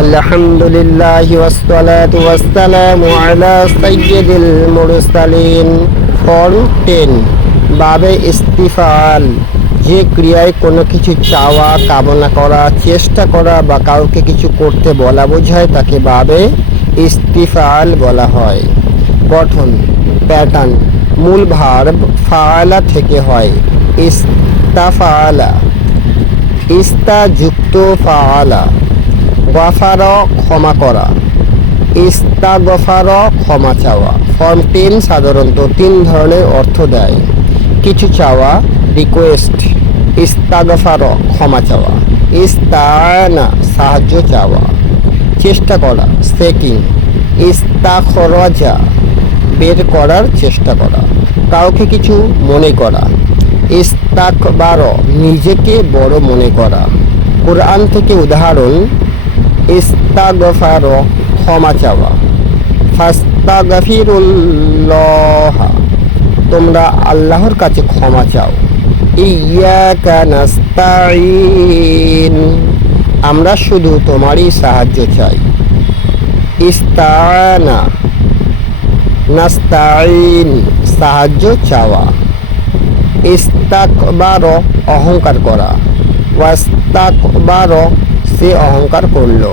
আলহামদুলিল্লাহি ওয়াসসালাতু ওয়াসসালামু আলা সাইয়্যিদিল মুরসালিন। ফর্ম 10 বাবে ইস্তিফাল, যে ক্রিয়ায় কোনো কিছু চাওয়া, কামনা করা, চেষ্টা করা বা কাউকে কিছু করতে বলা বোঝায় তাকে বাবে ইস্তিফাল বলা হয়। গঠন প্যাটার্ন মূল ভার্ব ফাআলা থেকে হয়। ইস্তাফালা, ইস্তা যুক্ত ফাআলা। গফার ক্ষমা করা, ইস্তাগফার ক্ষমা চাওয়া। ফর্ম 10 সাধারণত 3 ধরনের অর্থ দেয়। কিছু চাওয়া রিকোয়েস্ট, ইস্তাগফার ক্ষমা চাওয়া, ইস্তানা সাহায্য চাওয়া। চেষ্টা করা সেকিং, ইস্তাখরাজা বের করার চেষ্টা করা। কাউকে কিছু মনে করা, ইস্তাকবার নিজেকে বড় মনে করা। কোরআন থেকে উদাহরণ ইস্তাগফার ক্ষমা চাওয়া, ফাস্তাগফিরুল্লাহ তোমরা আল্লাহর কাছে ক্ষমা চাও। ইয়াকা নাস্তাঈন আমরা শুধু তোমারই সাহায্য চাই। ইস্তানা নাস্তাঈন সাহায্য চাওয়া। ইস্তাকবার অহংকার করা, ওয়াস্তাকবার সে অহংকার করলো।